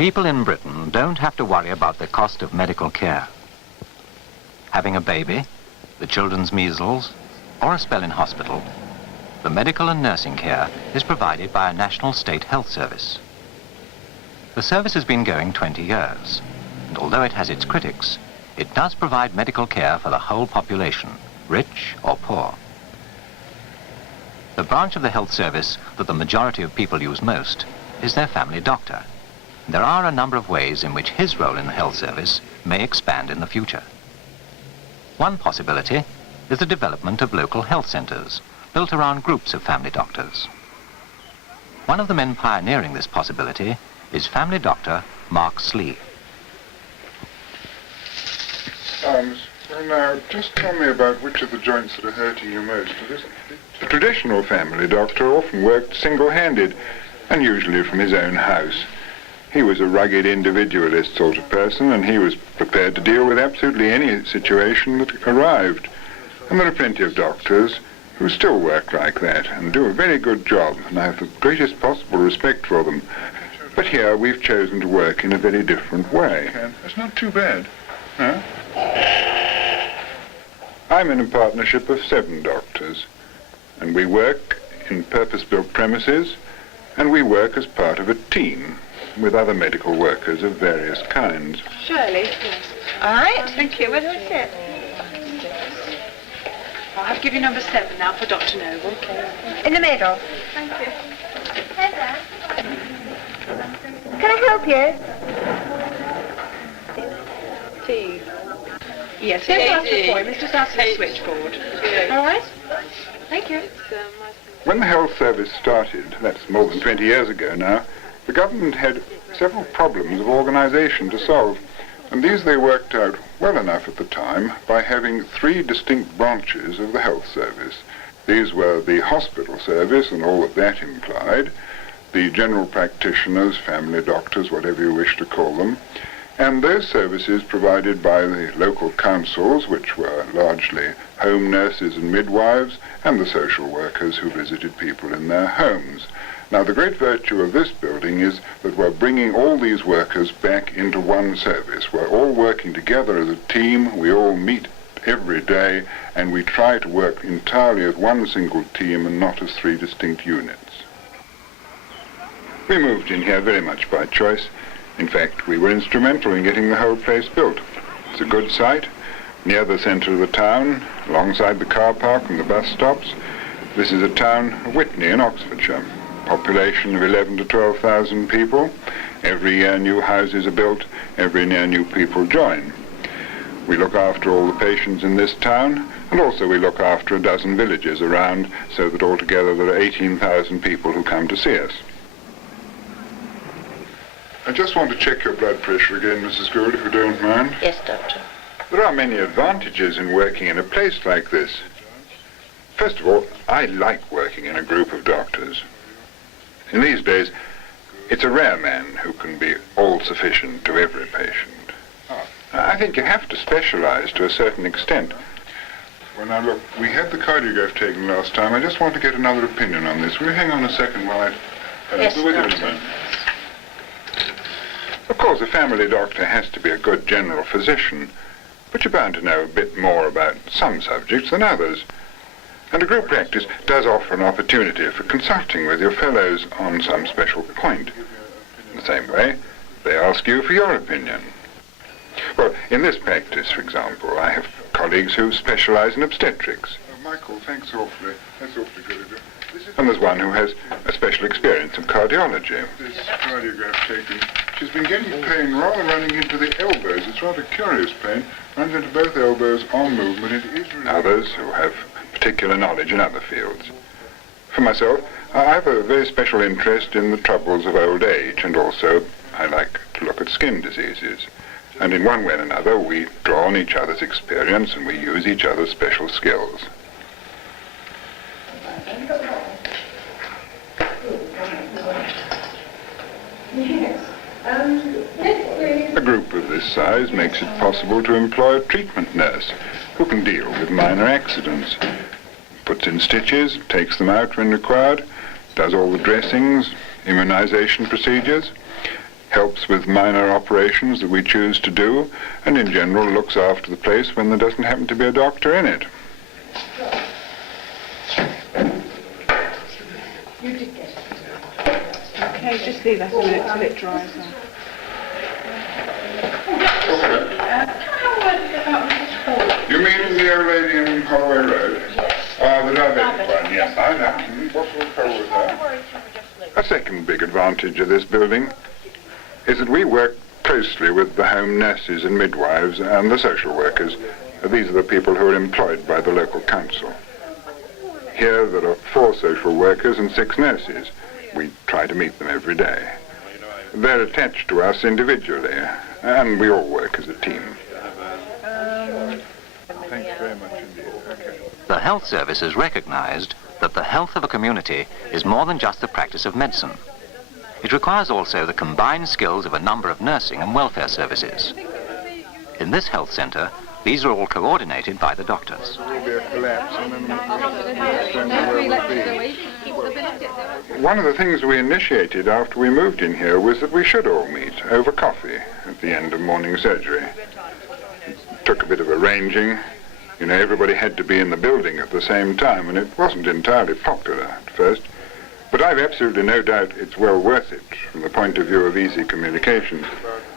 People in Britain don't have to worry about the cost of medical care. Having a baby, the children's measles, or a spell in hospital, the medical and nursing care is provided by a national state health service. The service has been going 20 years, and although it has its critics, it does provide medical care for the whole population, rich or poor. The branch of the health service that the majority of people use most is their family doctor. There are a number of ways in which his role in the health service may expand in the future. One possibility is the development of local health centres built around groups of family doctors. One of the men pioneering this possibility is family doctor Mark Slee. Well now, just tell me about which of the joints that are hurting you most. The traditional family doctor often worked single-handed, and usually from his own house. He was a rugged individualist sort of person, and he was prepared to deal with absolutely any situation that arrived. And there are plenty of doctors who still work like that and do a very good job, and I have the greatest possible respect for them. But here we've chosen to work in a very different way. That's not too bad, huh? I'm in a partnership of 7 doctors, and we work in purpose-built premises, and we work as part of a team with other medical workers of various kinds. Shirley? Yes. All right. Thank you. Where do I sit? I'll have to give you number 7 now for Dr. Noble. Okay. In the middle. Thank you. Heather? Can I help you? T. Yes, here's the appointment. Just ask for the switchboard. All right? Thank you. When the health service started, that's more than 20 years ago now, the government had several problems of organisation to solve, and these they worked out well enough at the time by having 3 distinct branches of the health service. These were the hospital service and all that implied, the general practitioners, family doctors, whatever you wish to call them, and those services provided by the local councils, which were largely home nurses and midwives, and the social workers who visited people in their homes. Now, the great virtue of this building is that we're bringing all these workers back into one service. We're all working together as a team. We all meet every day, and we try to work entirely as one single team and not as 3 distinct units. We moved in here very much by choice. In fact, we were instrumental in getting the whole place built. It's a good site, near the centre of the town, alongside the car park and the bus stops. This is a town of Witney in Oxfordshire. Population of 11 to 12,000 people. Every year new houses are built, every year new people join. We look after all the patients in this town, and also we look after a dozen villages around, so that altogether there are 18,000 people who come to see us. I just want to check your blood pressure again, Mrs. Gould, if you don't mind. Yes, Doctor. There are many advantages in working in a place like this. First of all, I like working in a group of doctors. In these days, it's a rare man who can be all-sufficient to every patient. I think you have to specialize to a certain extent. Well, now, look, we had the cardiograph taken last time. I just want to get another opinion on this. Will you hang on a second while I... Yes, be with you in a Doctor. minute. Of course, a family doctor has to be a good general physician, but you're bound to know a bit more about some subjects than others. And a group practice does offer an opportunity for consulting with your fellows on some special point. In the same way, they ask you for your opinion. Well, in this practice, for example, I have colleagues who specialize in obstetrics. Oh, Michael, thanks awfully. That's awfully good of you. And there's one who has a special experience in cardiology. This cardiograph taken. She's been getting pain rather running into the elbows. It's rather curious pain. Runs into both elbows on movement. It is really... Others who have particular knowledge in other fields. For myself, I have a very special interest in the troubles of old age, and also I like to look at skin diseases. And in one way or another, we draw on each other's experience and we use each other's special skills. A group of this size makes it possible to employ a treatment nurse who can deal with minor accidents. Puts in stitches, takes them out when required, does all the dressings, immunization procedures. helps with minor operations that we choose to do, and in general looks after the place when there doesn't happen to be a doctor in it. Okay, just leave that a minute till it dries out. You mean the old lady in Holloway Road? Yes. The diabetic one, yes, I know. What sort of trouble was that? A second big advantage of this building is that we work closely with the home nurses and midwives and the social workers. These are the people who are employed by the local council. Here there are 4 social workers and 6 nurses. We try to meet them every day. They're attached to us individually, and we all work as a team. Thanks very much indeed. Okay. The health service has recognized that the health of a community is more than just the practice of medicine. It requires also the combined skills of a number of nursing and welfare services. In this health centre, these are all coordinated by the doctors. One of the things we initiated after we moved in here was that we should all meet over coffee at the end of morning surgery. It took a bit of arranging. You know, everybody had to be in the building at the same time, and it wasn't entirely popular at first. But I've absolutely no doubt it's well worth it from the point of view of easy communications.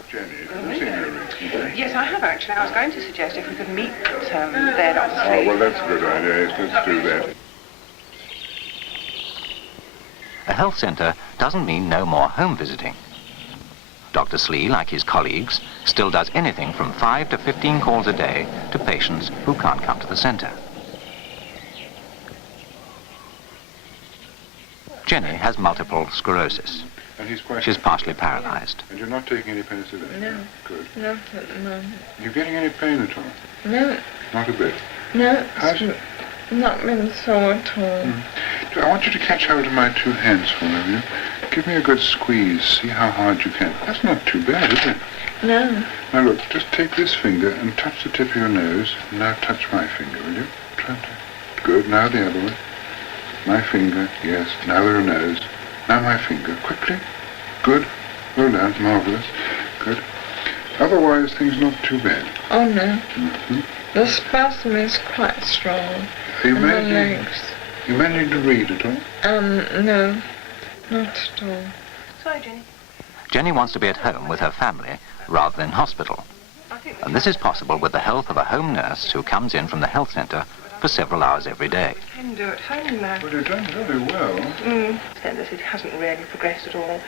Jenny, have you seen her recently? Yes, I have actually. I was going to suggest if we could meet there, Dr. Slee. Oh, well, that's a good idea. Yes, let's do that. A health centre doesn't mean no more home visiting. Dr. Slee, like his colleagues, still does anything from 5 to 15 calls a day to patients who can't come to the centre. Jenny has multiple sclerosis. And he's quite... She's partially paralysed. And you're not taking any penicillin? No. Good. Not at the moment. You getting any pain at all? No. Not a bit? No, How's it's not been sore at all. I want you to catch hold of my 2 hands for me, will you? Give me a good squeeze. See how hard you can. That's not too bad, is it? No. Now look, just take this finger and touch the tip of your nose. And now touch my finger, will you? Try to. Good. Now the other one. My finger. Yes. Now the nose. Now my finger. Quickly. Good. Well done. Marvellous. Good. Otherwise, things not too bad. Oh, no. The spasm is quite strong. Are you in my managing? legs. You managing to read at all? No. Not at all. Sorry, Jenny. Jenny wants to be at home with her family rather than hospital. And this is possible with the help of a home nurse who comes in from the health centre for several hours every day. I can do it home now. Well, you've done very well. It hasn't really progressed at all.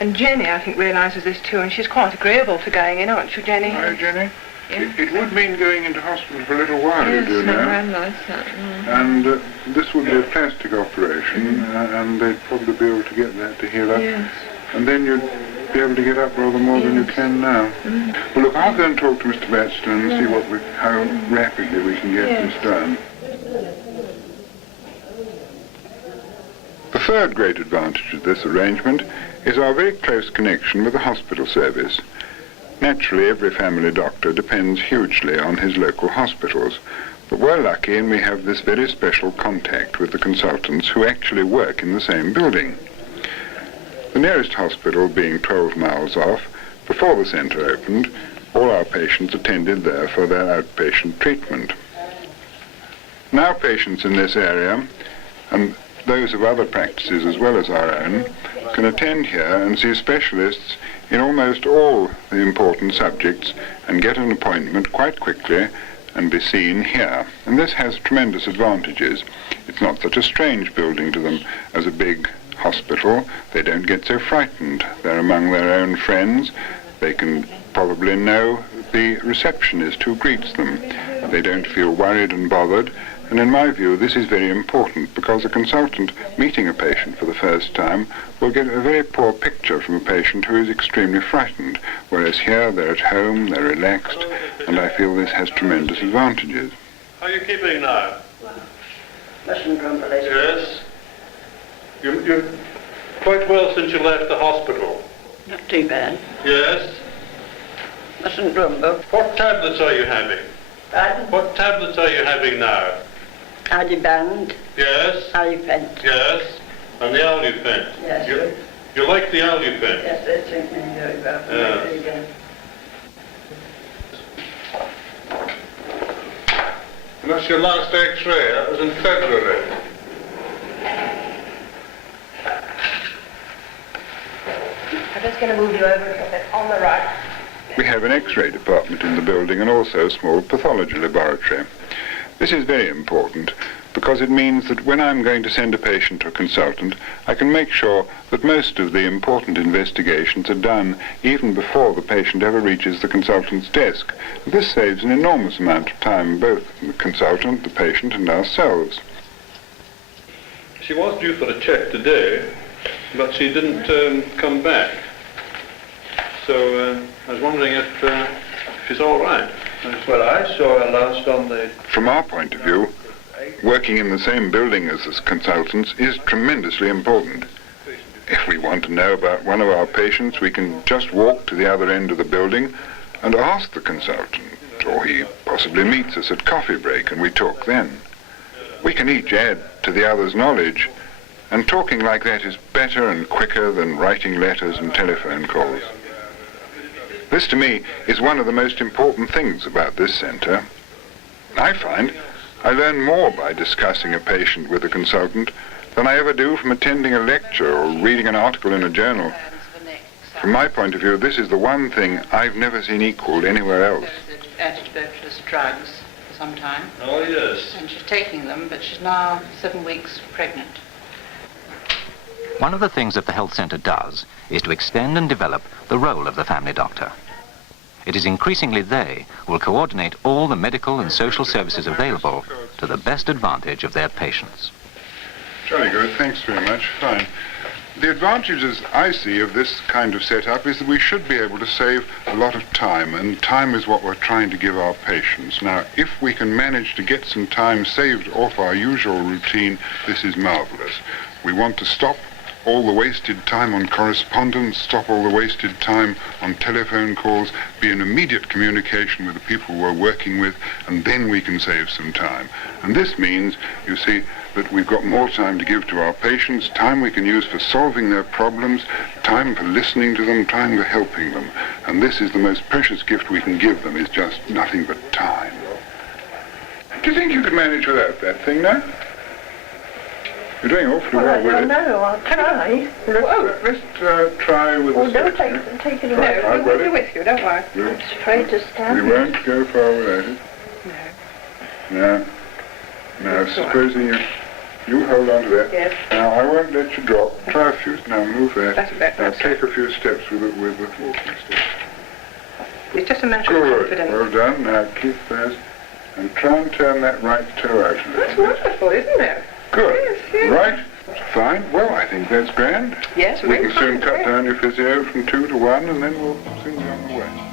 And Jenny, I think, realises this too, and she's quite agreeable to going in, aren't you, Jenny? Hi, Jenny. Yeah. It would mean going into hospital for a little while, you Yes, do I now. realise that. And this would be a plastic operation, and they'd probably be able to get that to heal up. Yes. And then you'd be able to get up rather more than you can now. Well, look, I'll go and talk to Mr. Batston and see how rapidly we can get this done. The third great advantage of this arrangement is our very close connection with the hospital service. Naturally, every family doctor depends hugely on his local hospitals, but we're lucky and we have this very special contact with the consultants who actually work in the same building. The nearest hospital being 12 miles off, before the centre opened, all our patients attended there for their outpatient treatment. Now patients in this area, and those of other practices as well as our own, can attend here and see specialists in almost all the important subjects and get an appointment quite quickly and be seen here. And this has tremendous advantages. It's not such a strange building to them as a big hospital. They don't get so frightened. They're among their own friends. They can probably know the receptionist who greets them. They don't feel worried and bothered. And in my view, this is very important because a consultant meeting a patient for the first time will get a very poor picture from a patient who is extremely frightened, whereas here they're at home, they're relaxed, and I feel this has tremendous advantages. How are you keeping now? Yes. You're quite well since you left the hospital. Not too bad. Yes. Mustn't grumble. What tablets are you having? Pardon? What tablets are you having now? Adiband, Yes. Alipent. Yes. And the Alupent. Yes. You like the algae pen? Yes, that's it. Yeah. And that's your last X-ray. That was in February. I'm just going to move you over a bit on the right. We have an X-ray department in the building and also a small pathology laboratory. This is very important because it means that when I'm going to send a patient to a consultant, I can make sure that most of the important investigations are done even before the patient ever reaches the consultant's desk. This saves an enormous amount of time, both the consultant, the patient, and ourselves. She was due for a check today, but she didn't come back. So I was wondering if she's all right. Well, I saw her last on the... From our point of view, working in the same building as the consultants is tremendously important. If we want to know about one of our patients, we can just walk to the other end of the building and ask the consultant, or he possibly meets us at coffee break and we talk then. We can each add to the other's knowledge, and talking like that is better and quicker than writing letters and telephone calls. This, to me, is one of the most important things about this centre. I find I learn more by discussing a patient with a consultant than I ever do from attending a lecture or reading an article in a journal. From my point of view, this is the one thing I've never seen equalled anywhere else. Antituberculous drugs for some time. Oh, yes. And she's taking them, but she's now 7 weeks pregnant. One of the things that the health centre does is to extend and develop the role of the family doctor. It is increasingly they who will coordinate all the medical and social services available to the best advantage of their patients. Jolly good, thanks very much. Fine. The advantages I see of this kind of setup is that we should be able to save a lot of time, and time is what we're trying to give our patients. Now, if we can manage to get some time saved off our usual routine, this is marvellous. We want to stop all the wasted time on correspondence, stop all the wasted time on telephone calls, be in immediate communication with the people we're working with, and then we can save some time. And this means, you see, that we've got more time to give to our patients, time we can use for solving their problems, time for listening to them, time for helping them. And this is the most precious gift we can give them, is just nothing but time. Do you think you could manage without that thing now? You're doing awfully well with it. No, I'll try. Let's try with Oh, a don't stretcher. take it No, away. I've got we'll be it. with you, don't worry. I'm afraid to stand. We won't go far without it. No. No. No, supposing you hold on to that. Yes. Now, I won't let you drop. Try a few, now move that. That's a bit Now better. take a few steps with the walking stick. It's just a mental Good, confidence. well done. Now keep those and try and turn that right toe out a That's little bit. wonderful, isn't it? Good. Yes, yes. Right. Fine. Well, I think that's grand. Yes, We very can soon fine, cut yes. down your physio from 2 to 1 and then we'll soon be on the way.